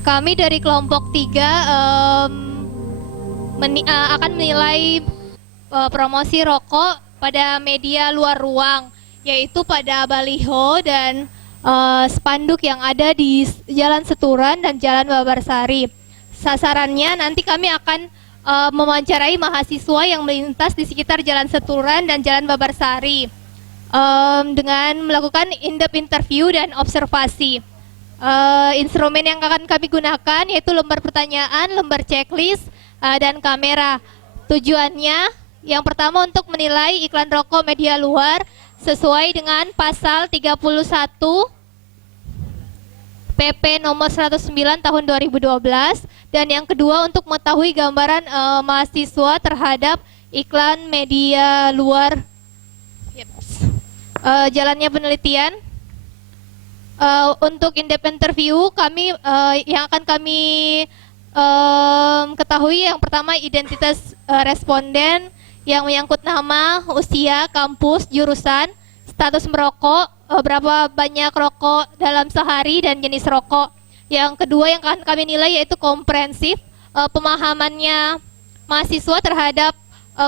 Kami dari kelompok 3 akan menilai promosi rokok pada media luar ruang, yaitu pada baliho dan spanduk yang ada di Jalan Seturan dan Jalan Babarsari. Sasarannya nanti kami akan mewawancarai mahasiswa yang melintas di sekitar Jalan Seturan dan Jalan Babarsari dengan melakukan in-depth interview dan observasi. Instrumen yang akan kami gunakan yaitu lembar pertanyaan, lembar checklist, dan kamera. Tujuannya yang pertama untuk menilai iklan rokok media luar sesuai dengan pasal 31 PP nomor 109 tahun 2012, dan yang kedua untuk mengetahui gambaran mahasiswa terhadap iklan media luar. Jalannya penelitian. Untuk in-depth interview kami yang akan kami ketahui yang pertama identitas responden yang menyangkut nama, usia, kampus, jurusan, status merokok, berapa banyak rokok dalam sehari dan jenis rokok. Yang kedua yang akan kami nilai yaitu komprehensif, pemahamannya mahasiswa terhadap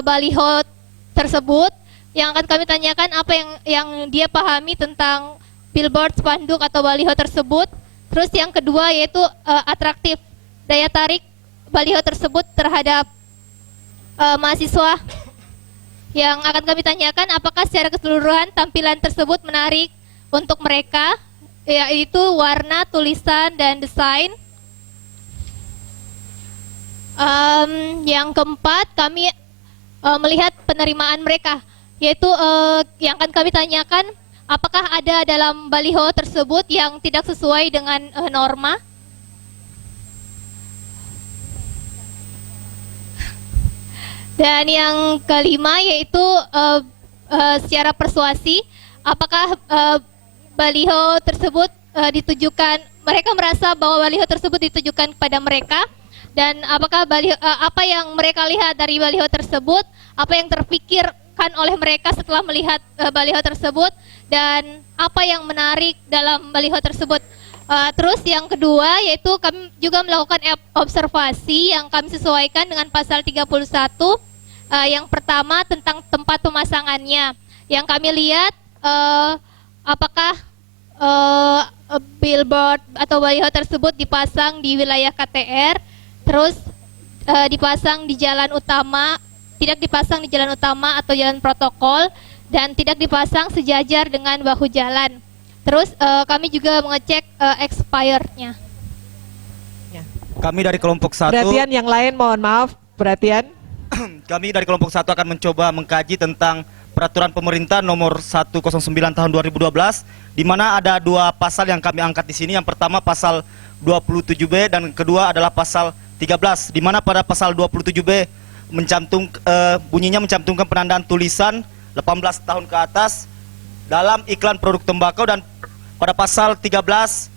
baliho tersebut. Yang akan kami tanyakan apa yang dia pahami tentang billboard, spanduk atau baliho tersebut. Terus yang kedua yaitu atraktif, daya tarik baliho tersebut terhadap mahasiswa. Yang akan kami tanyakan apakah secara keseluruhan tampilan tersebut menarik untuk mereka, yaitu warna, tulisan, dan desain. Yang keempat kami melihat penerimaan mereka, yaitu yang akan kami tanyakan apakah ada dalam baliho tersebut yang tidak sesuai dengan norma. Dan yang kelima yaitu secara persuasi, apakah baliho tersebut ditujukan, mereka merasa bahwa baliho tersebut ditujukan kepada mereka, dan apakah apa yang mereka lihat dari baliho tersebut, apa yang terpikirkan oleh mereka setelah melihat baliho tersebut, dan apa yang menarik dalam baliho tersebut. Terus yang kedua yaitu kami juga melakukan observasi yang kami sesuaikan dengan pasal 31. Yang pertama tentang tempat pemasangannya. Yang kami lihat apakah billboard atau baliho tersebut dipasang di wilayah KTR, terus dipasang di jalan utama, tidak dipasang di jalan utama atau jalan protokol, dan tidak dipasang sejajar dengan bahu jalan. Terus kami juga mengecek expirednya. Kami dari kelompok 1. Perhatian yang lain, mohon maaf, perhatian. Kami dari kelompok 1 akan mencoba mengkaji tentang peraturan pemerintah nomor 109 tahun 2012, di mana ada dua pasal yang kami angkat di sini. Yang pertama pasal 27B dan kedua adalah pasal 13, di mana pada pasal 27B bunyinya mencantumkan penandaan tulisan 18 tahun ke atas dalam iklan produk tembakau, dan pada pasal 13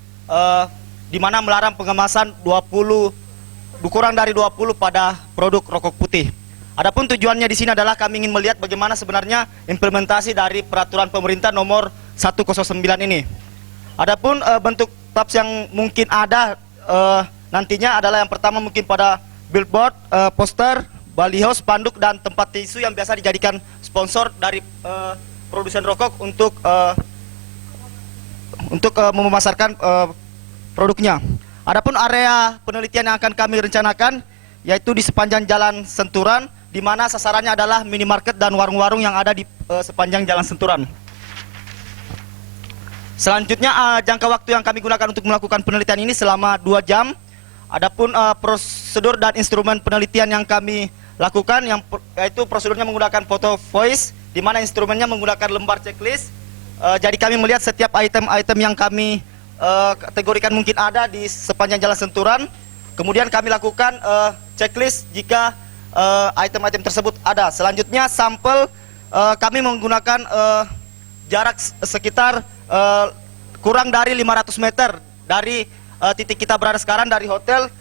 di mana melarang pengemasan kurang dari 20 pada produk rokok putih. Adapun tujuannya di sini adalah kami ingin melihat bagaimana sebenarnya implementasi dari peraturan pemerintah nomor 109 ini. Adapun bentuk tabs yang mungkin ada nantinya adalah yang pertama mungkin pada billboard, poster, baliho, spanduk, dan tempat tisu yang biasa dijadikan sponsor dari produsen rokok untuk memasarkan produknya. Adapun area penelitian yang akan kami rencanakan yaitu di sepanjang Jalan Senturan, di mana sasarannya adalah minimarket dan warung-warung yang ada di sepanjang Jalan Senturan. Selanjutnya jangka waktu yang kami gunakan untuk melakukan penelitian ini selama 2 jam. Adapun prosedur dan instrumen penelitian yang kami lakukan yaitu prosedurnya menggunakan photo voice, di mana instrumennya menggunakan lembar checklist. Jadi kami melihat setiap item-item yang kami kategorikan mungkin ada di sepanjang Jalan Senturan. Kemudian kami lakukan checklist jika item-item tersebut ada. Selanjutnya sampel kami menggunakan jarak sekitar kurang dari 500 meter dari titik kita berada sekarang dari hotel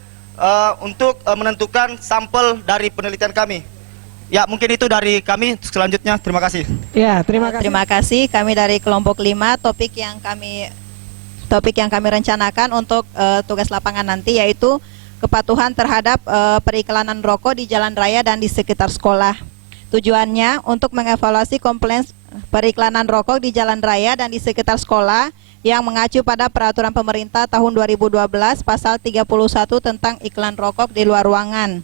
untuk menentukan sampel dari penelitian kami. Ya, mungkin itu dari kami. Selanjutnya, terima kasih. Ya, terima kasih. Terima kasih. Kami dari kelompok 5, topik yang kami topik yang kami rencanakan untuk tugas lapangan nanti, yaitu kepatuhan terhadap periklanan rokok di jalan raya dan di sekitar sekolah. Tujuannya untuk mengevaluasi komplain periklanan rokok di jalan raya dan di sekitar sekolah yang mengacu pada peraturan pemerintah tahun 2012 pasal 31 tentang iklan rokok di luar ruangan.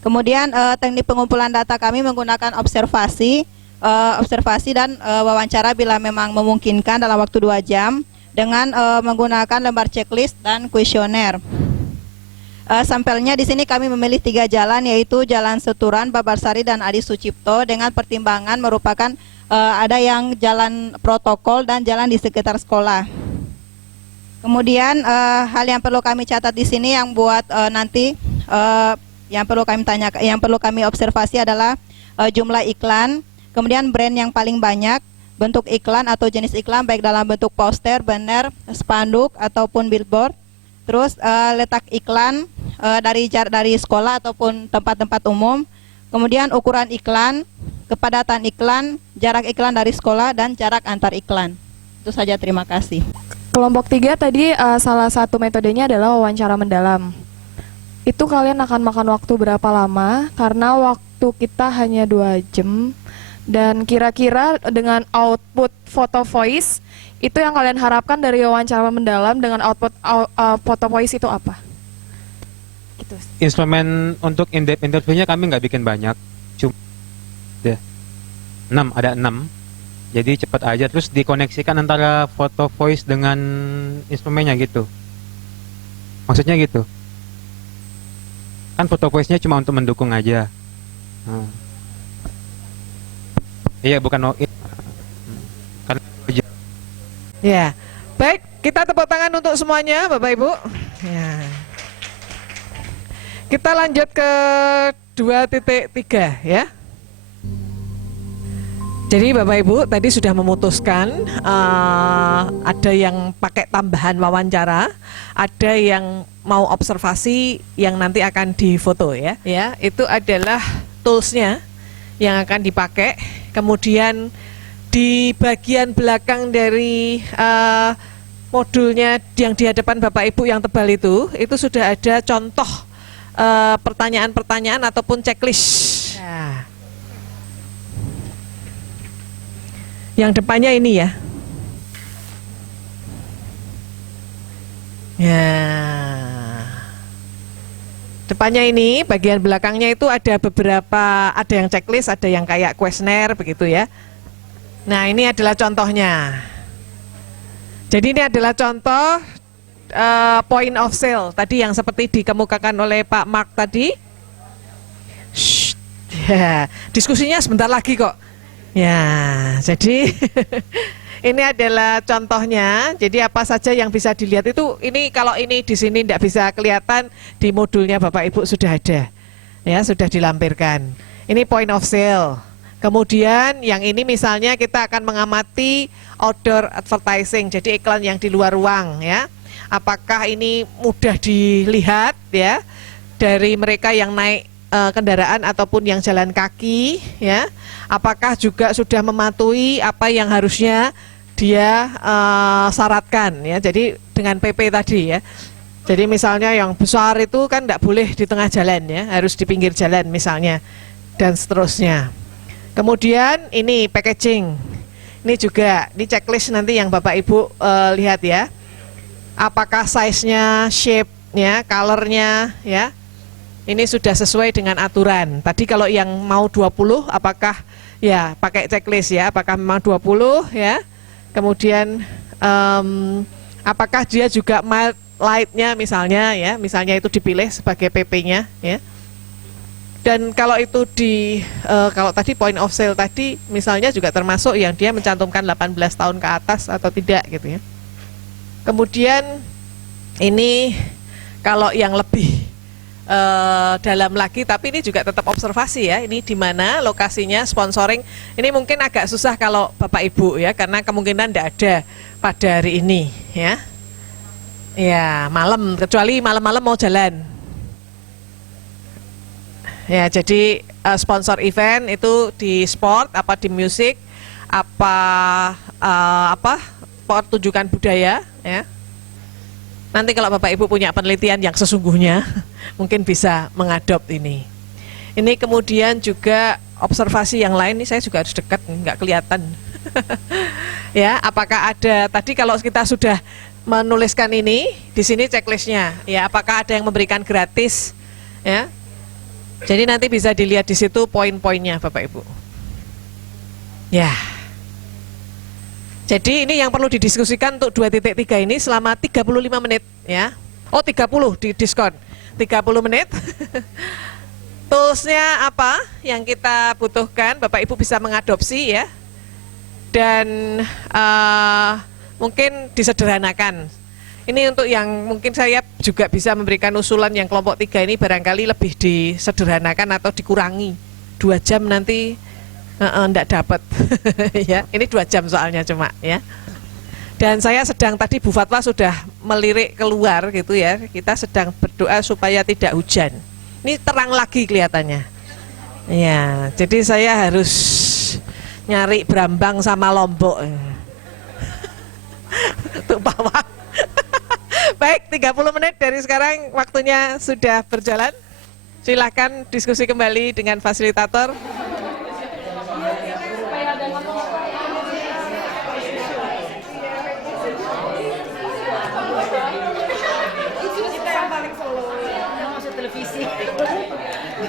Kemudian teknik pengumpulan data kami menggunakan observasi dan wawancara bila memang memungkinkan dalam waktu 2 jam dengan menggunakan lembar checklist dan kuesioner. Sampelnya di sini kami memilih 3 jalan, yaitu Jalan Seturan, Babarsari, dan Adi Sucipto, dengan pertimbangan merupakan ada yang jalan protokol dan jalan di sekitar sekolah. Kemudian hal yang perlu kami catat di sini yang buat nanti yang perlu kami observasi adalah jumlah iklan, kemudian brand yang paling banyak, bentuk iklan atau jenis iklan baik dalam bentuk poster, banner, spanduk ataupun billboard. Terus letak iklan dari sekolah ataupun tempat-tempat umum. Kemudian ukuran iklan, kepadatan iklan, jarak iklan dari sekolah, dan jarak antar iklan. Itu saja, terima kasih. Kelompok 3 tadi salah satu metodenya adalah wawancara mendalam. Itu kalian akan makan waktu berapa lama? Karena waktu kita hanya 2 jam. Dan kira-kira dengan output foto voice, itu yang kalian harapkan dari wawancara mendalam dengan output foto voice itu apa? Gitu. Instrumen untuk in-depth interviewnya kami nggak bikin banyak, cuma 6. Jadi cepat aja, terus dikoneksikan antara foto voice dengan instrumennya gitu. Maksudnya gitu. Kan foto voice-nya cuma untuk mendukung aja. Iya, bukan karena Ya, baik, kita tepuk tangan untuk semuanya, Bapak Ibu. Ya. Kita lanjut ke 2.3 ya. Jadi Bapak Ibu tadi sudah memutuskan ada yang pakai tambahan wawancara, ada yang mau observasi yang nanti akan difoto ya. Ya, itu adalah toolsnya yang akan dipakai. Kemudian di bagian belakang dari modulnya yang di hadapan Bapak Ibu yang tebal itu sudah ada contoh pertanyaan-pertanyaan ataupun checklist. Nah, yang depannya ini ya. Ya. Depannya ini, bagian belakangnya itu ada beberapa, ada yang checklist, ada yang kayak kuesioner begitu ya. Nah, ini adalah contohnya. Jadi ini adalah contoh point of sale tadi yang seperti dikemukakan oleh Pak Mark tadi. Ya, diskusinya sebentar lagi kok. Ya, jadi ini adalah contohnya. Jadi apa saja yang bisa dilihat itu, ini kalau ini di sini tidak bisa kelihatan, di modulnya Bapak Ibu sudah ada. Ya, sudah dilampirkan. Ini point of sale. Kemudian yang ini misalnya kita akan mengamati outdoor advertising, jadi iklan yang di luar ruang ya. Apakah ini mudah dilihat ya dari mereka yang naik kendaraan ataupun yang jalan kaki ya. Apakah juga sudah mematuhi apa yang harusnya dia syaratkan ya. Jadi dengan PP tadi ya. Jadi misalnya yang besar itu kan tidak boleh di tengah jalan ya, harus di pinggir jalan misalnya, dan seterusnya. Kemudian ini packaging, ini juga di checklist nanti yang Bapak Ibu lihat ya. Apakah size-nya, shape-nya, color-nya ya. Ini sudah sesuai dengan aturan. Tadi kalau yang mau 20 apakah ya pakai checklist ya, apakah memang 20 ya. Kemudian apakah dia juga mild light-nya misalnya ya, misalnya itu dipilih sebagai PP-nya ya. Dan kalau itu kalau tadi point of sale tadi misalnya juga termasuk yang dia mencantumkan 18 tahun ke atas atau tidak gitu ya. Kemudian ini kalau yang lebih dalam lagi, tapi ini juga tetap observasi ya. Ini di mana lokasinya, sponsoring. Ini mungkin agak susah kalau Bapak Ibu ya, karena kemungkinan tidak ada pada hari ini ya. Ya, malam, kecuali malam-malam mau jalan. Ya, jadi sponsor event itu di sport, apa di musik, apa sport tunjukkan budaya, ya. Nanti kalau Bapak Ibu punya penelitian yang sesungguhnya, mungkin bisa mengadop ini. Ini kemudian juga observasi yang lain, ini saya juga harus dekat, nggak kelihatan. Ya, apakah ada, tadi kalau kita sudah menuliskan ini, di sini checklistnya, ya apakah ada yang memberikan gratis, ya. Jadi nanti bisa dilihat di situ poin-poinnya Bapak Ibu. Ya. Jadi ini yang perlu didiskusikan untuk 2.3 ini selama 35 menit ya. Oh 30 di diskon 30 menit. Toolsnya apa yang kita butuhkan, Bapak Ibu bisa mengadopsi ya. Dan mungkin disederhanakan. Ini untuk yang mungkin saya juga bisa memberikan usulan yang kelompok 3 ini barangkali lebih disederhanakan atau dikurangi. 2 jam nanti enggak dapat. Ya, ini 2 jam soalnya cuma ya. Dan saya sedang tadi Bu Fatwa sudah melirik keluar gitu ya. Kita sedang berdoa supaya tidak hujan. Ini terang lagi kelihatannya. Ya, jadi saya harus nyari Brambang sama Lombok. Untuk bawah. Baik, 30 menit dari sekarang waktunya sudah berjalan. Silakan diskusi kembali dengan fasilitator.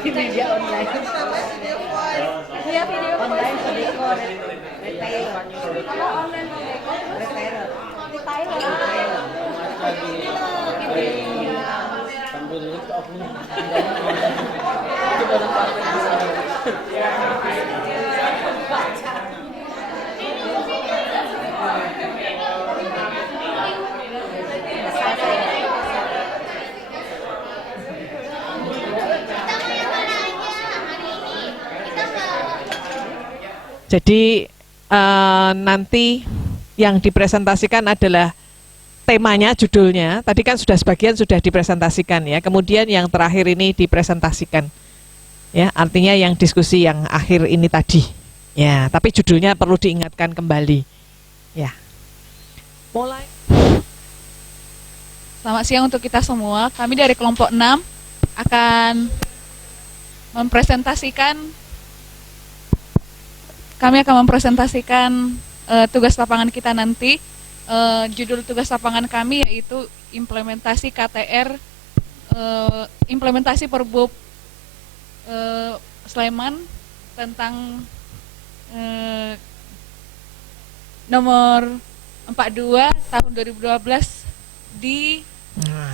Di media online. Iya, video online dekor. Kalau online dekor, retailer. Jadi nanti yang dipresentasikan adalah temanya, judulnya. Tadi kan sudah sebagian sudah dipresentasikan ya. Kemudian yang terakhir ini dipresentasikan. Ya, artinya yang diskusi yang akhir ini tadi. Ya, tapi judulnya perlu diingatkan kembali. Ya. Mulai. Selamat siang untuk kita semua. Kami dari kelompok 6 akan mempresentasikan tugas lapangan kita nanti. Judul tugas lapangan kami yaitu implementasi KTR, implementasi Perbup Sleman tentang nomor 42 tahun 2012 di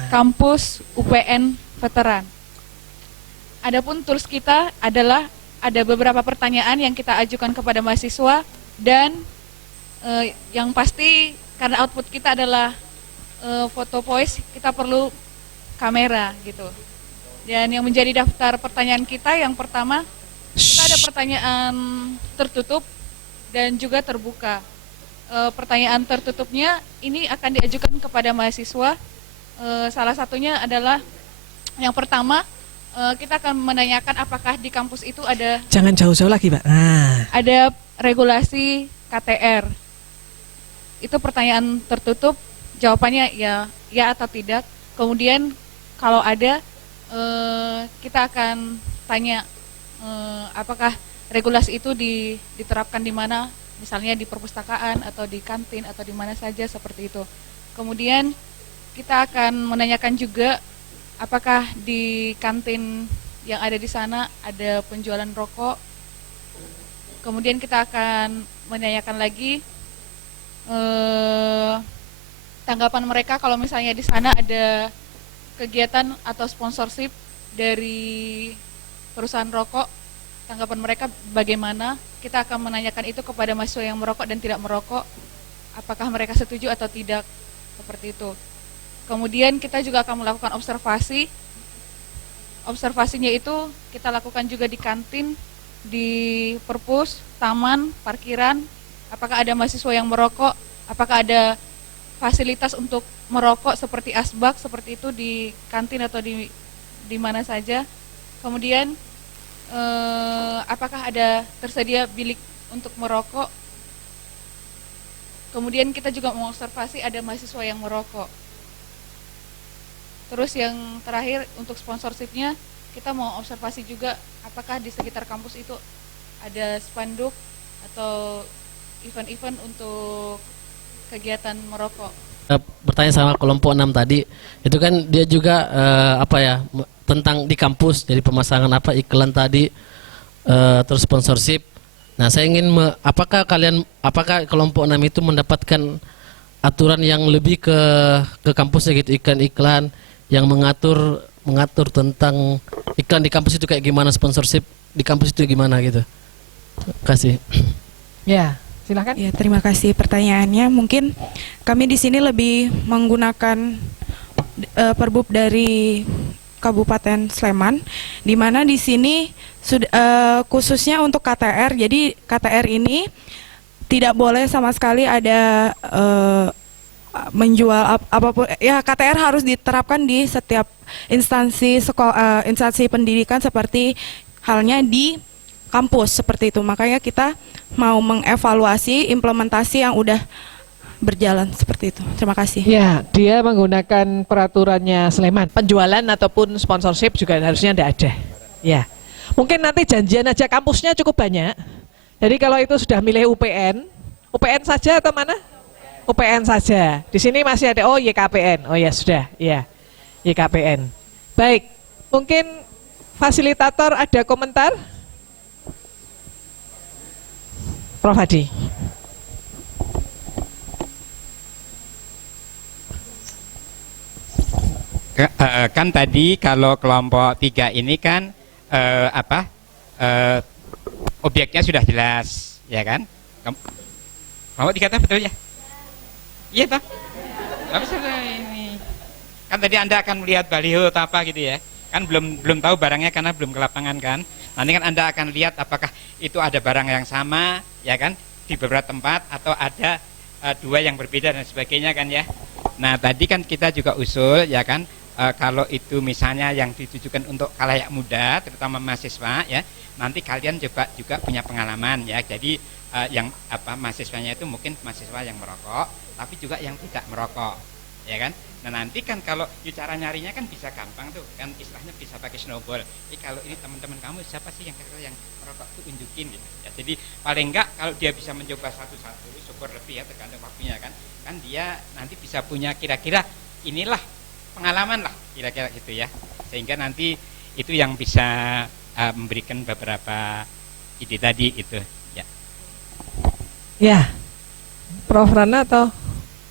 kampus UPN Veteran. Adapun tools kita adalah ada beberapa pertanyaan yang kita ajukan kepada mahasiswa dan yang pasti karena output kita adalah foto voice, kita perlu kamera gitu. Dan yang menjadi daftar pertanyaan kita yang pertama, kita ada pertanyaan tertutup dan juga terbuka. Pertanyaan tertutupnya ini akan diajukan kepada mahasiswa. Salah satunya adalah yang pertama, kita akan menanyakan apakah di kampus itu ada, jangan jauh-jauh lagi, Pak. ada regulasi KTR. Itu pertanyaan tertutup, jawabannya ya atau tidak. Kemudian kalau ada, kita akan tanya apakah regulasi itu diterapkan di mana, misalnya di perpustakaan atau di kantin atau di mana saja seperti itu. Kemudian kita akan menanyakan juga apakah di kantin yang ada di sana ada penjualan rokok. Kemudian kita akan menanyakan lagi tanggapan mereka kalau misalnya di sana ada kegiatan atau sponsorship dari perusahaan rokok, tanggapan mereka bagaimana. Kita akan menanyakan itu kepada mahasiswa yang merokok dan tidak merokok, apakah mereka setuju atau tidak, seperti itu. Kemudian kita juga akan melakukan observasi. Observasinya itu kita lakukan juga di kantin, di perpus, taman, parkiran. Apakah ada mahasiswa yang merokok, apakah ada fasilitas untuk merokok seperti asbak, seperti itu di kantin atau di mana saja. Kemudian apakah ada tersedia bilik untuk merokok. Kemudian kita juga mengobservasi ada mahasiswa yang merokok. Terus yang terakhir untuk sponsorshipnya kita mau observasi juga apakah di sekitar kampus itu ada spanduk atau event-event untuk kegiatan merokok. Bertanya sama kelompok 6 tadi, itu kan dia juga tentang di kampus, jadi pemasangan iklan tadi, terus sponsorship. Nah, saya ingin apakah kelompok 6 itu mendapatkan aturan yang lebih ke kampusnya gitu, iklan-iklan yang mengatur tentang iklan di kampus itu kayak gimana, sponsorship di kampus itu gimana gitu. Terima kasih. Ya, silakan. Ya, terima kasih pertanyaannya. Mungkin kami di sini lebih menggunakan perbub dari Kabupaten Sleman, di mana di sini khususnya untuk KTR. Jadi KTR ini tidak boleh sama sekali ada menjual apapun. Ya, KTR harus diterapkan di setiap instansi sekolah, instansi pendidikan seperti halnya di kampus seperti itu. Makanya kita mau mengevaluasi implementasi yang udah berjalan seperti itu. Terima kasih. Ya, dia menggunakan peraturannya Sleman. Penjualan ataupun sponsorship juga harusnya tidak ada. Ya, mungkin nanti janjian aja, kampusnya cukup banyak. Jadi kalau itu sudah milih UPN saja atau mana? UPN saja. Di sini masih ada YKPN. Oh ya sudah, ya YKPN. Baik, mungkin fasilitator ada komentar? Prof. Hadi. Kan tadi kalau kelompok 3 ini kan objeknya sudah jelas, ya kan? Kelompok 3 betul ya? Iya toh? Tapi ini kan tadi Anda akan melihat baliho atau apa gitu ya? Kan belum tahu barangnya karena belum ke lapangan kan. Nanti kan Anda akan lihat apakah itu ada barang yang sama, ya kan, di beberapa tempat atau ada dua yang berbeda dan sebagainya kan ya. Nah tadi kan kita juga usul ya kan, kalau itu misalnya yang ditujukan untuk khalayak muda, terutama mahasiswa ya, nanti kalian coba juga punya pengalaman ya. Jadi yang mahasiswanya itu mungkin mahasiswa yang merokok, tapi juga yang tidak merokok, ya kan. Nah nanti kan kalau cara nyarinya kan bisa gampang tuh, kan istilahnya bisa pakai snowball. Kalau ini teman-teman kamu siapa sih yang merokok tuh, unjukin gitu. Ya, jadi paling enggak kalau dia bisa mencoba satu-satu, syukur lebih ya, tergantung waktunya kan. Kan dia nanti bisa punya kira-kira inilah pengalaman lah kira-kira gitu ya. Sehingga nanti itu yang bisa memberikan beberapa ide tadi itu. Ya. Ya, Prof. Rana atau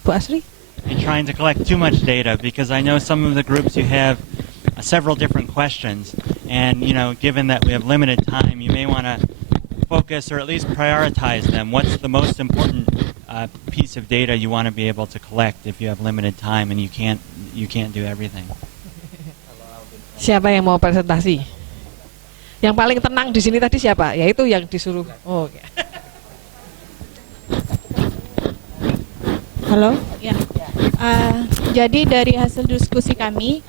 Bu Asri? Be trying to collect too much data, because I know some of the groups you have several different questions, and given that we have limited time, you may want to focus or at least prioritize them. What's the most important piece of data you want to be able to collect if you have limited time and you can't do everything? Siapa yang mau presentasi? Yang paling tenang di sini tadi siapa? Yaitu yang disuruh. Oh, okay. Halo, ya. Jadi dari hasil diskusi kami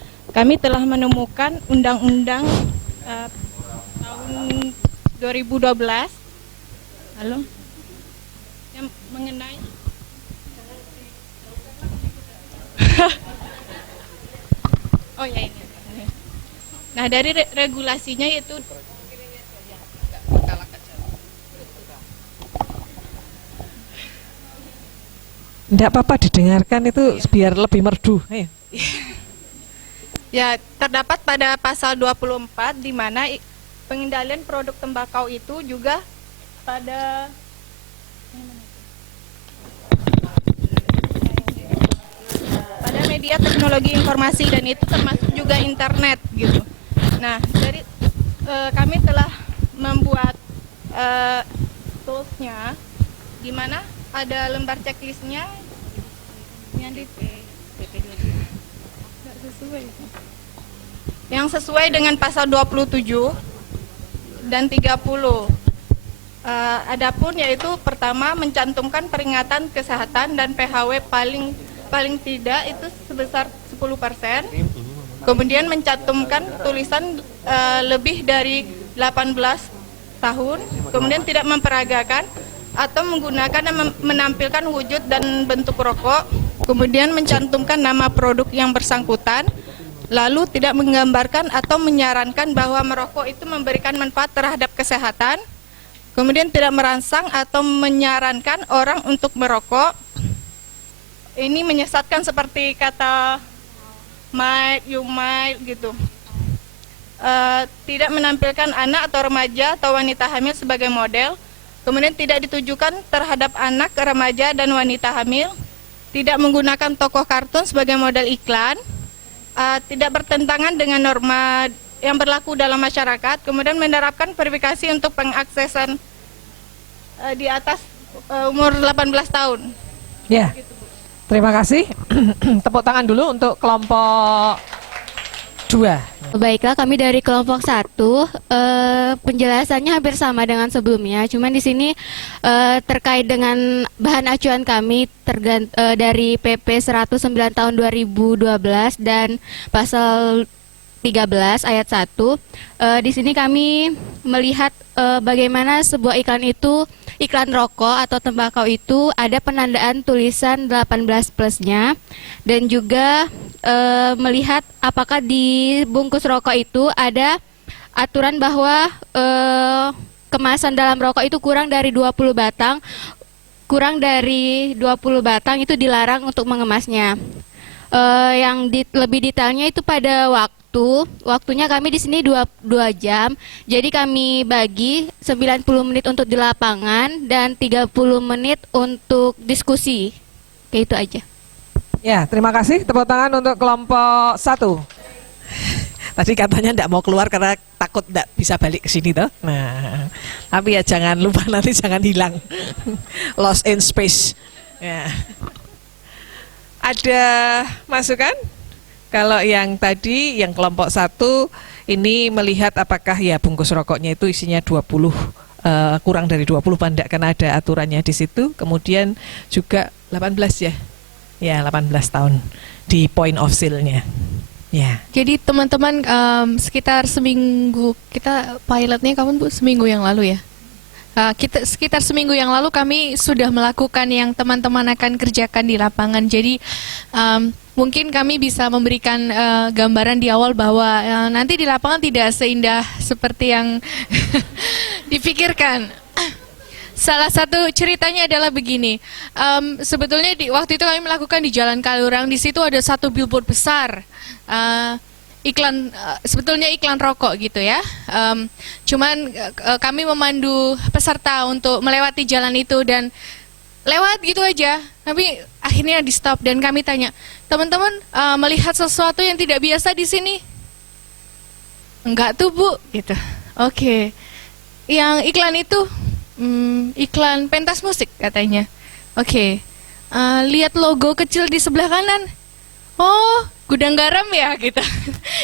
telah menemukan undang-undang tahun 2012, halo, yang mengenai oh ya ini. Nah dari regulasinya itu tidak apa-apa didengarkan itu biar lebih merdu. ya terdapat pada pasal 24 di mana pengendalian produk tembakau itu juga pada media teknologi informasi, dan itu termasuk juga internet gitu. Nah dari kami telah membuat toolsnya di mana ada lembar checklistnya yang di yang sesuai dengan pasal 27 dan 30. Adapun yaitu pertama mencantumkan peringatan kesehatan dan PHW paling tidak itu sebesar 10%. Kemudian mencantumkan tulisan lebih dari 18 tahun, kemudian tidak memperagakan atau menggunakan dan menampilkan wujud dan bentuk rokok, kemudian mencantumkan nama produk yang bersangkutan, lalu tidak menggambarkan atau menyarankan bahwa merokok itu memberikan manfaat terhadap kesehatan, kemudian tidak merangsang atau menyarankan orang untuk merokok. Ini menyesatkan seperti kata might, you might gitu. Tidak menampilkan anak atau remaja atau wanita hamil sebagai model, kemudian tidak ditujukan terhadap anak, remaja, dan wanita hamil, tidak menggunakan tokoh kartun sebagai model iklan, tidak bertentangan dengan norma yang berlaku dalam masyarakat, kemudian menerapkan verifikasi untuk pengaksesan di atas umur 18 tahun. Ya, terima kasih. Tepuk tangan dulu untuk kelompok 2. Baiklah, kami dari kelompok 1, penjelasannya hampir sama dengan sebelumnya, cuman di sini terkait dengan bahan acuan kami dari PP 109 tahun 2012 dan pasal 13 ayat 1. Di sini kami melihat bagaimana sebuah iklan itu, iklan rokok atau tembakau itu ada penandaan tulisan 18 plusnya, dan juga melihat apakah di bungkus rokok itu ada aturan bahwa kemasan dalam rokok itu kurang dari 20 batang, itu dilarang untuk mengemasnya. Yang lebih detailnya itu pada waktunya kami di sini 2 jam, jadi kami bagi 90 menit untuk di lapangan dan 30 menit untuk diskusi. Kayak itu aja. Ya, terima kasih. Tepuk tangan untuk kelompok 1. Tadi katanya tidak mau keluar karena takut tidak bisa balik ke sini toh. Nah, tapi ya jangan lupa nanti jangan hilang. Lost in space. Ya. Ada masukan? Kalau yang tadi, yang kelompok 1 ini melihat apakah ya bungkus rokoknya itu isinya 20, kurang dari 20 pandak karena ada aturannya di situ. Kemudian juga 18 ya. Ya, 18 tahun di point of sale-nya. Ya. Jadi teman-teman sekitar seminggu, kita pilotnya kapan Bu? Seminggu yang lalu ya? Kita sekitar seminggu yang lalu kami sudah melakukan yang teman-teman akan kerjakan di lapangan. Jadi mungkin kami bisa memberikan gambaran di awal bahwa nanti di lapangan tidak seindah seperti yang dipikirkan. Salah satu ceritanya adalah begini, sebetulnya waktu itu kami melakukan di Jalan Kalurang, di situ ada satu billboard besar, iklan, sebetulnya iklan rokok gitu ya. Cuman kami memandu peserta untuk melewati jalan itu dan lewat gitu aja, tapi akhirnya di stop dan kami tanya, teman-teman melihat sesuatu yang tidak biasa di sini? Enggak tuh Bu, gitu. Oke. Yang iklan itu iklan pentas musik katanya. Oke. Lihat logo kecil di sebelah kanan. Oh, gudang garam ya gitu.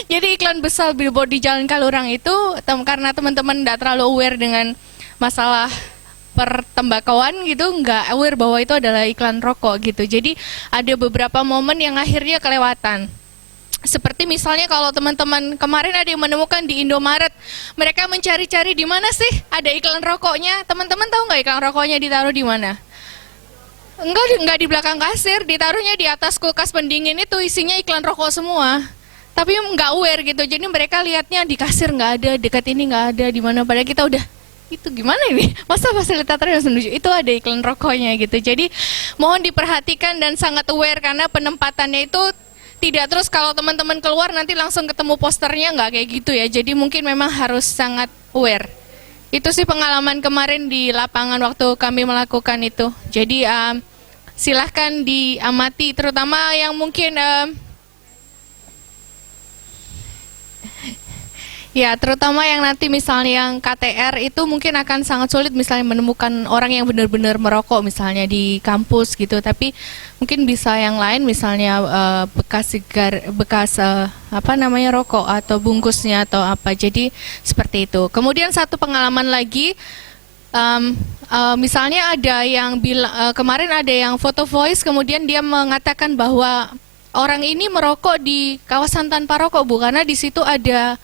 Jadi iklan besar billboard di Jalan Kalurang itu karena teman-teman tidak terlalu aware dengan masalah pertembakauan gitu, nggak aware bahwa itu adalah iklan rokok gitu. Jadi ada beberapa momen yang akhirnya kelewatan. Seperti misalnya kalau teman-teman kemarin ada yang menemukan di Indomaret, mereka mencari-cari di mana sih ada iklan rokoknya. Teman-teman tahu nggak iklan rokoknya ditaruh di mana? Enggak di belakang kasir, ditaruhnya di atas kulkas pendingin itu isinya iklan rokok semua. Tapi nggak aware gitu, jadi mereka lihatnya di kasir nggak ada, dekat ini nggak ada, di mana padahal kita udah itu gimana ini? Masa fasilitator harus menunjuk itu ada iklan rokoknya gitu. Jadi mohon diperhatikan dan sangat aware karena penempatannya itu tidak terus kalau teman-teman keluar nanti langsung ketemu posternya, nggak kayak gitu ya. Jadi mungkin memang harus sangat aware. Itu sih pengalaman kemarin di lapangan waktu kami melakukan itu. Jadi silahkan diamati, terutama yang mungkin ya terutama yang nanti misalnya yang KTR itu mungkin akan sangat sulit misalnya menemukan orang yang benar-benar merokok misalnya di kampus gitu. Tapi mungkin bisa yang lain misalnya bekas apa namanya rokok atau bungkusnya atau apa. Jadi seperti itu. Kemudian satu pengalaman lagi, misalnya ada yang kemarin ada yang foto voice kemudian dia mengatakan bahwa orang ini merokok di kawasan tanpa rokok Bu, karena di situ ada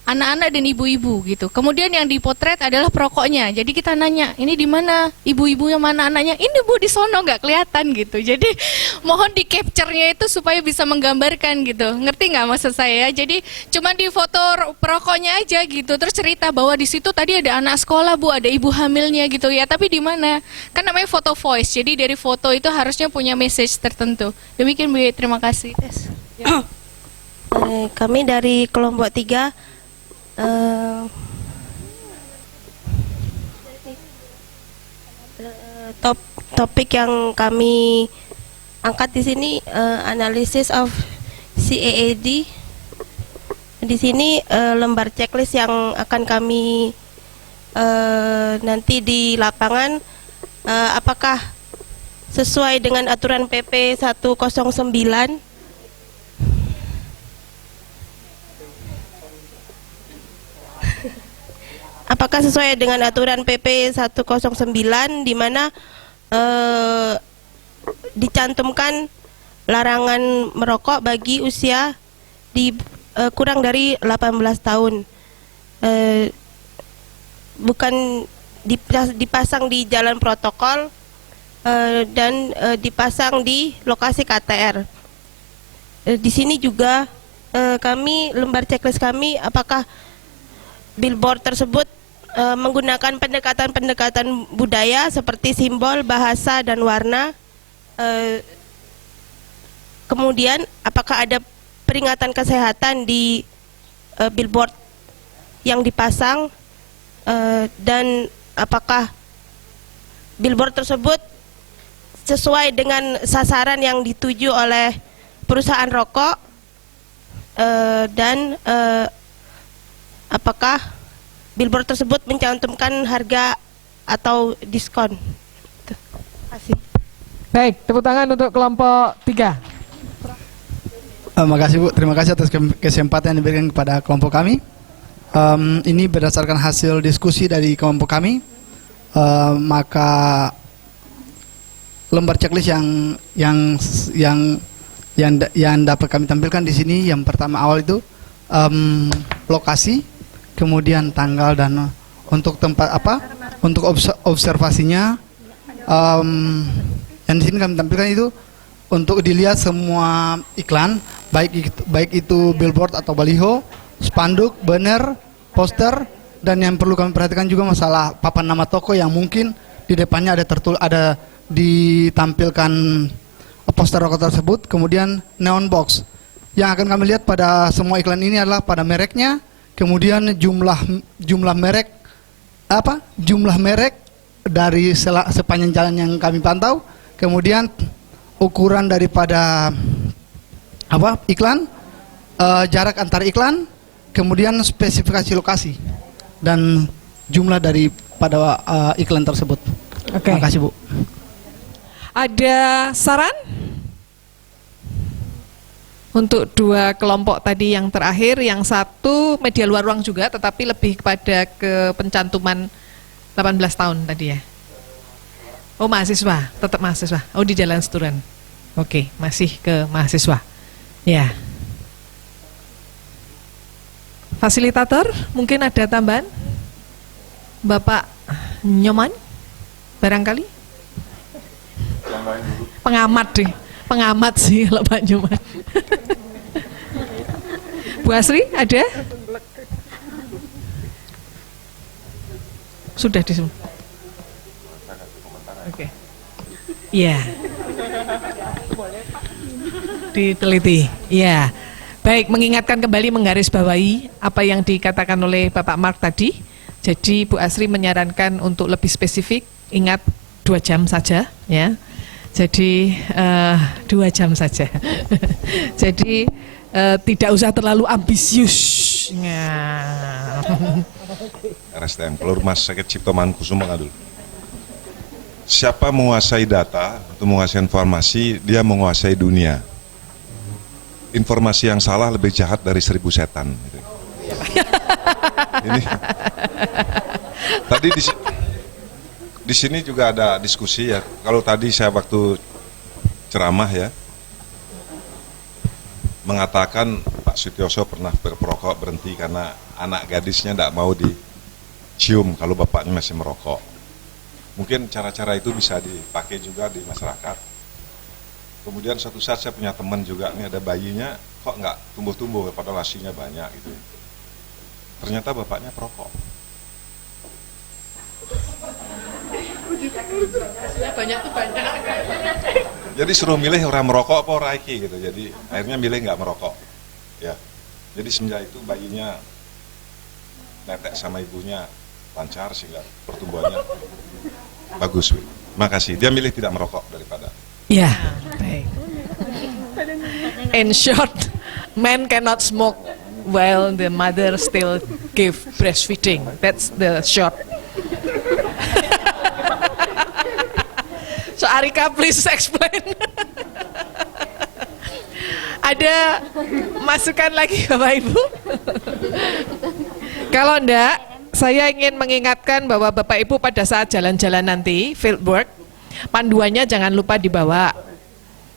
anak-anak dan ibu-ibu gitu. Kemudian yang dipotret adalah perokoknya. Jadi kita nanya, ini di mana ibu-ibunya, mana anaknya? Ini Bu di sono, nggak kelihatan gitu. Jadi mohon di capture-nya itu supaya bisa menggambarkan gitu. Ngerti nggak maksud saya? Jadi cuma di foto perokoknya aja gitu. Terus cerita bahwa di situ tadi ada anak sekolah Bu, ada ibu hamilnya gitu ya. Tapi di mana? Kan namanya foto voice. Jadi dari foto itu harusnya punya message tertentu. Demikian Bu, terima kasih. Kami dari kelompok 3 topik yang kami angkat di sini analysis of CAAD. Di sini lembar checklist yang akan kami nanti di lapangan apakah sesuai dengan aturan PP 109. Apakah sesuai dengan aturan PP 109 di mana dicantumkan larangan merokok bagi usia kurang dari 18 tahun. Bukan dipasang di jalan protokol dan dipasang di lokasi KTR. Di sini juga kami lembar checklist kami apakah billboard tersebut menggunakan pendekatan budaya seperti simbol, bahasa, dan warna. Kemudian apakah ada peringatan kesehatan di billboard yang dipasang, dan apakah billboard tersebut sesuai dengan sasaran yang dituju oleh perusahaan rokok, dan apakah billboard tersebut mencantumkan harga atau diskon. Terima kasih. Baik, tepuk tangan untuk kelompok 3. Makasih Bu, terima kasih atas kesempatan yang diberikan kepada kelompok kami. Ini berdasarkan hasil diskusi dari kelompok kami, maka lembar checklist yang dapat kami tampilkan di sini, yang pertama awal itu lokasi, kemudian tanggal, dan untuk tempat untuk observasinya yang di sini kami tampilkan itu untuk dilihat semua iklan, baik itu billboard atau baliho, spanduk, banner, poster, dan yang perlu kami perhatikan juga masalah papan nama toko yang mungkin di depannya ada ditampilkan poster rokok tersebut. Kemudian neon box yang akan kami lihat pada semua iklan ini adalah pada mereknya, kemudian jumlah merek dari sepanjang jalan yang kami pantau, kemudian ukuran daripada iklan, jarak antar iklan, kemudian spesifikasi lokasi dan jumlah daripada iklan tersebut. Oke. Terima kasih Bu. Ada saran untuk dua kelompok tadi yang terakhir? Yang satu media luar ruang juga, tetapi lebih kepada ke pencantuman 18 tahun tadi ya. Oh mahasiswa, tetap mahasiswa. Oh di Jalan Seturan. Oke, masih ke mahasiswa. Ya. Fasilitator, mungkin ada tambahan? Bapak Nyoman, barangkali? Pengamat deh, pengamat sih kalau Pak Nyoman. Bu Asri, ada? Sudah disebut. Oke. Iya. Diteliti. Iya. Baik, mengingatkan kembali, menggarisbawahi apa yang dikatakan oleh Bapak Mark tadi. Jadi Bu Asri menyarankan untuk lebih spesifik, ingat 2 jam saja ya. Jadi 2 jam saja. Jadi tidak usah terlalu ambisius. RSTM, kalau Rumah Sakit Cipto Mangunkusumo dulu. Siapa menguasai data atau menguasai informasi, dia menguasai dunia. Informasi yang salah lebih jahat dari 1000 setan. Ini tadi di sini juga ada diskusi ya. Kalau tadi saya waktu ceramah ya mengatakan Pak Sutioso pernah berperokok berhenti karena anak gadisnya tidak mau dicium kalau bapaknya masih merokok. Mungkin cara-cara itu bisa dipakai juga di masyarakat. Kemudian suatu saat saya punya teman juga, ini ada bayinya kok nggak tumbuh-tumbuh padahal asinya banyak gitu. Ternyata bapaknya perokok. Jadi suruh milih orang merokok apa orang iki gitu. Jadi akhirnya milih nggak merokok. Ya. Jadi semenjak itu bayinya netek sama ibunya lancar sehingga pertumbuhannya bagus. Makasih. Dia milih tidak merokok daripada. Ya, baik. In short, men cannot smoke while the mother still give breastfeeding. That's the short. So Arika, please explain. Ada masukan lagi Bapak Ibu? Kalau enggak, saya ingin mengingatkan bahwa Bapak Ibu pada saat jalan-jalan nanti, fieldwork, panduannya jangan lupa dibawa.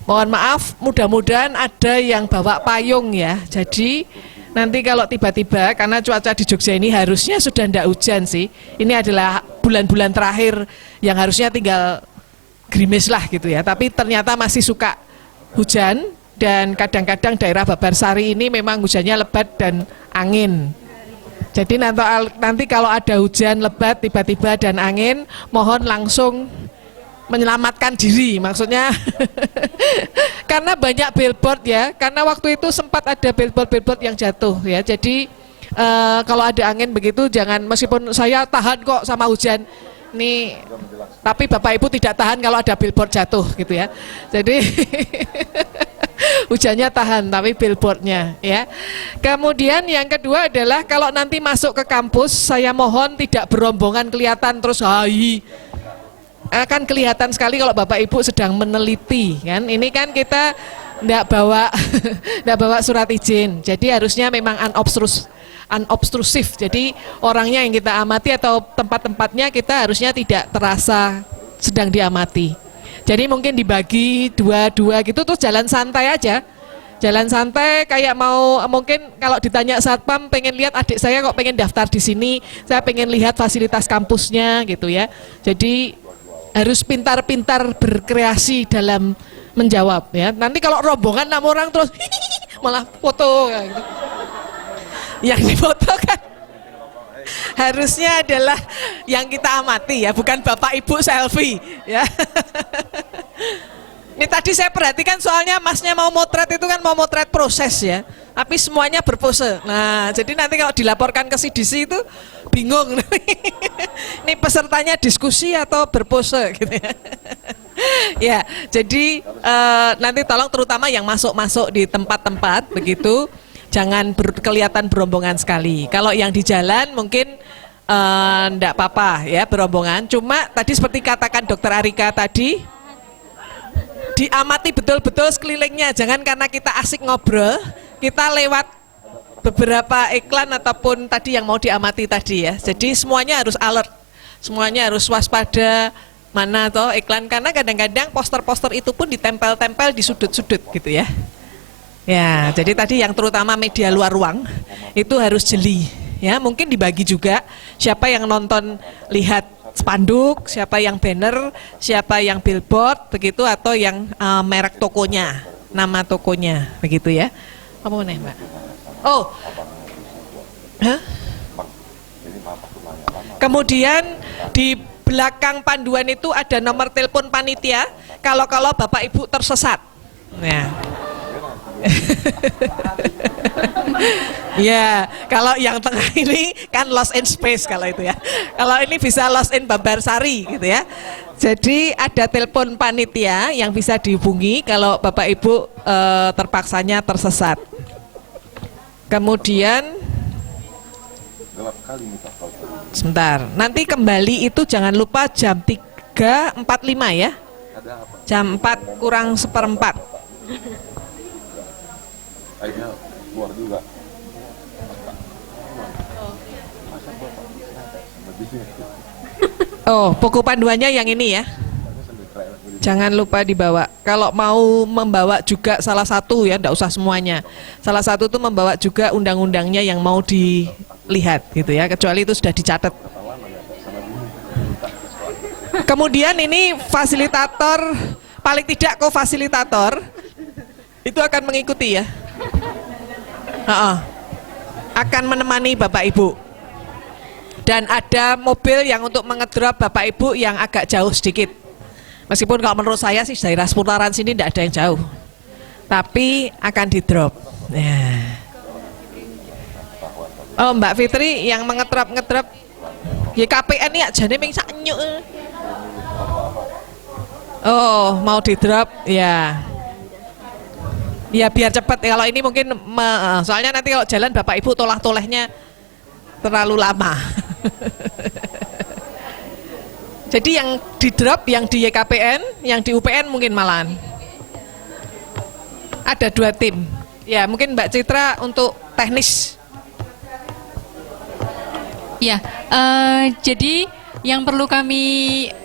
Mohon maaf, mudah-mudahan ada yang bawa payung ya. Jadi nanti kalau tiba-tiba, karena cuaca di Jogja ini harusnya sudah tidak hujan sih. Ini adalah bulan-bulan terakhir yang harusnya tinggal gerimis lah gitu ya. Tapi ternyata masih suka hujan dan kadang-kadang daerah Babarsari ini memang hujannya lebat dan angin. Jadi nanti kalau ada hujan lebat tiba-tiba dan angin, mohon langsung menyelamatkan diri, maksudnya karena banyak billboard ya, karena waktu itu sempat ada billboard yang jatuh ya. Jadi kalau ada angin begitu jangan, meskipun saya tahan kok sama hujan nih, tapi Bapak Ibu tidak tahan kalau ada billboard jatuh gitu ya. Jadi hujannya tahan tapi billboardnya ya. Kemudian yang kedua adalah kalau nanti masuk ke kampus, saya mohon tidak berombongan kelihatan terus hai. Akan kelihatan sekali kalau Bapak Ibu sedang meneliti kan. Ini kan kita enggak bawa surat izin. Jadi harusnya memang unobstrusif. Jadi orangnya yang kita amati atau tempat-tempatnya kita harusnya tidak terasa sedang diamati. Jadi mungkin dibagi dua gitu terus jalan santai aja. Jalan santai kayak mau, mungkin kalau ditanya satpam pengen lihat adik saya kok pengen daftar di sini, saya pengen lihat fasilitas kampusnya gitu ya. Jadi harus pintar-pintar berkreasi dalam menjawab ya. Nanti kalau rombongan 6 orang terus malah foto gitu. Yang difoto kan harusnya adalah yang kita amati ya, bukan Bapak Ibu selfie ya. Ini tadi saya perhatikan soalnya masnya mau motret itu kan mau motret proses ya, tapi semuanya berpose. Nah jadi nanti kalau dilaporkan ke CDC itu bingung. Ini pesertanya diskusi atau berpose gitu ya. Ya jadi nanti tolong terutama yang masuk-masuk di tempat-tempat begitu, jangan kelihatan berombongan sekali. Kalau yang di jalan mungkin enggak apa-apa ya berombongan. Cuma tadi seperti katakan Dokter Arika tadi, diamati betul-betul sekelilingnya. Jangan karena kita asik ngobrol, kita lewat beberapa iklan ataupun tadi yang mau diamati tadi ya. Jadi semuanya harus alert, semuanya harus waspada mana toh iklan. Karena kadang-kadang poster-poster itu pun ditempel-tempel di sudut-sudut gitu ya. Ya, jadi tadi yang terutama media luar ruang itu harus jeli ya. Mungkin dibagi juga siapa yang nonton lihat spanduk, siapa yang banner, siapa yang billboard begitu, atau yang merek tokonya, nama tokonya begitu ya. Apa nih Mbak? Oh, huh? Kemudian di belakang panduan itu ada nomor telepon panitia kalau Bapak Ibu tersesat. Ya. Ya, kalau yang tengah ini kan lost in space kalau itu ya. Kalau ini bisa lost in Babarsari gitu ya. Jadi ada telepon panitia yang bisa dihubungi kalau Bapak Ibu terpaksanya tersesat. Kemudian sebentar, nanti kembali itu jangan lupa jam 3.45 ya. Jam 4 kurang seperempat. Oh, buku panduannya yang ini ya. Jangan lupa dibawa. Kalau mau membawa juga salah satu ya, enggak usah semuanya. Salah satu tuh membawa juga undang-undangnya yang mau dilihat gitu ya, kecuali itu sudah dicatat. Kemudian ini fasilitator, paling tidak co-fasilitator itu akan mengikuti ya. Akan menemani Bapak Ibu. Dan ada mobil yang untuk mengedrop Bapak Ibu yang agak jauh sedikit. Meskipun kalau menurut saya sih daerah seputaran sini tidak ada yang jauh. Tapi akan di drop. Ya. Oh, Mbak Fitri yang ngedrop YKPN ya jane ming sak nyuk. Oh, mau di drop ya. Ya biar cepat. Kalau ini mungkin soalnya nanti kalau jalan Bapak Ibu tolah-tolehnya terlalu lama. Jadi yang di drop, yang di YKPN, yang di UPN mungkin malahan. Ada 2 tim. Ya mungkin Mbak Citra untuk teknis. Ya, jadi yang perlu kami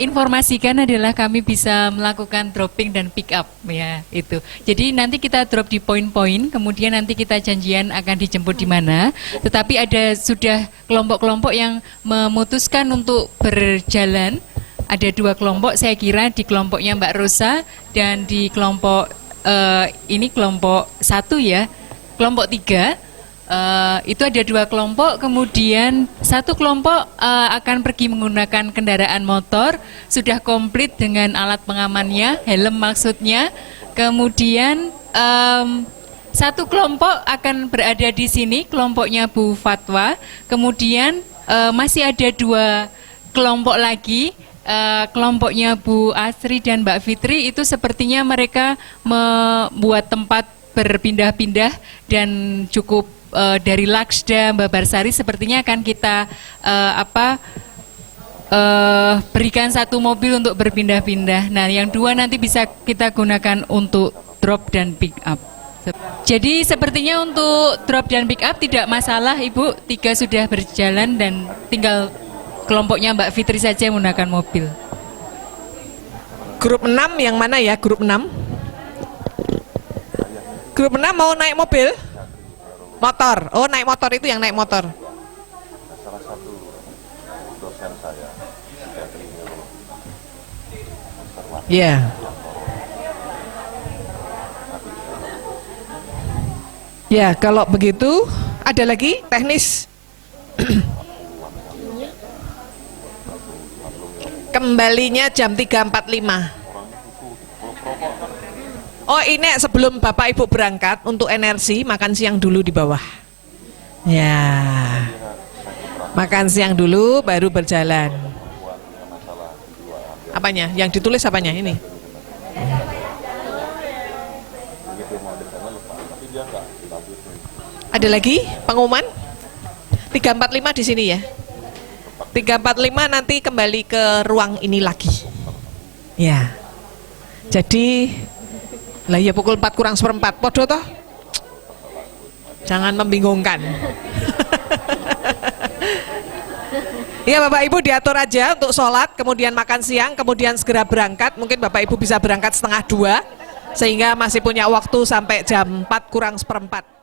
informasikan adalah kami bisa melakukan dropping dan pick up ya itu. Jadi nanti kita drop di poin-poin, kemudian nanti kita janjian akan dijemput di mana. Tetapi ada sudah kelompok-kelompok yang memutuskan untuk berjalan. Ada 2 kelompok, saya kira di kelompoknya Mbak Rosa dan di kelompok ini kelompok 1 ya, kelompok 3. Itu ada 2 kelompok, kemudian 1 kelompok akan pergi menggunakan kendaraan motor, sudah komplit dengan alat pengamannya, helm maksudnya. Kemudian 1 kelompok akan berada di sini, kelompoknya Bu Fatwa. Kemudian masih ada 2 kelompok lagi, kelompoknya Bu Asri dan Mbak Fitri. Itu sepertinya mereka membuat tempat berpindah-pindah dan cukup dari Laksda Mbak Barsari sepertinya akan kita berikan 1 mobil untuk berpindah-pindah. Nah, yang 2 nanti bisa kita gunakan untuk drop dan pick up. Jadi sepertinya untuk drop dan pick up tidak masalah Ibu, 3 sudah berjalan dan tinggal kelompoknya Mbak Fitri saja menggunakan mobil. Grup 6 yang mana ya? Grup 6? Grup 6 mau naik mobil? Motor. Oh, naik motor itu yang naik motor. Salah satu dosen saya, Iya. Ya, kalau begitu ada lagi teknis. Kembalinya jam 3.45. Oh, ini sebelum Bapak Ibu berangkat untuk energi makan siang dulu di bawah. Ya. Makan siang dulu baru berjalan. Apanya? Yang ditulis apanya ini? Ada lagi pengumuman? 3.45 di sini ya. 3.45 nanti kembali ke ruang ini lagi. Ya. Jadi lah ya pukul 4:04 podo toh. Jangan membingungkan. Ya Bapak Ibu diatur aja untuk sholat, kemudian makan siang, kemudian segera berangkat. Mungkin Bapak Ibu bisa berangkat 1:30 sehingga masih punya waktu sampai jam 4:04.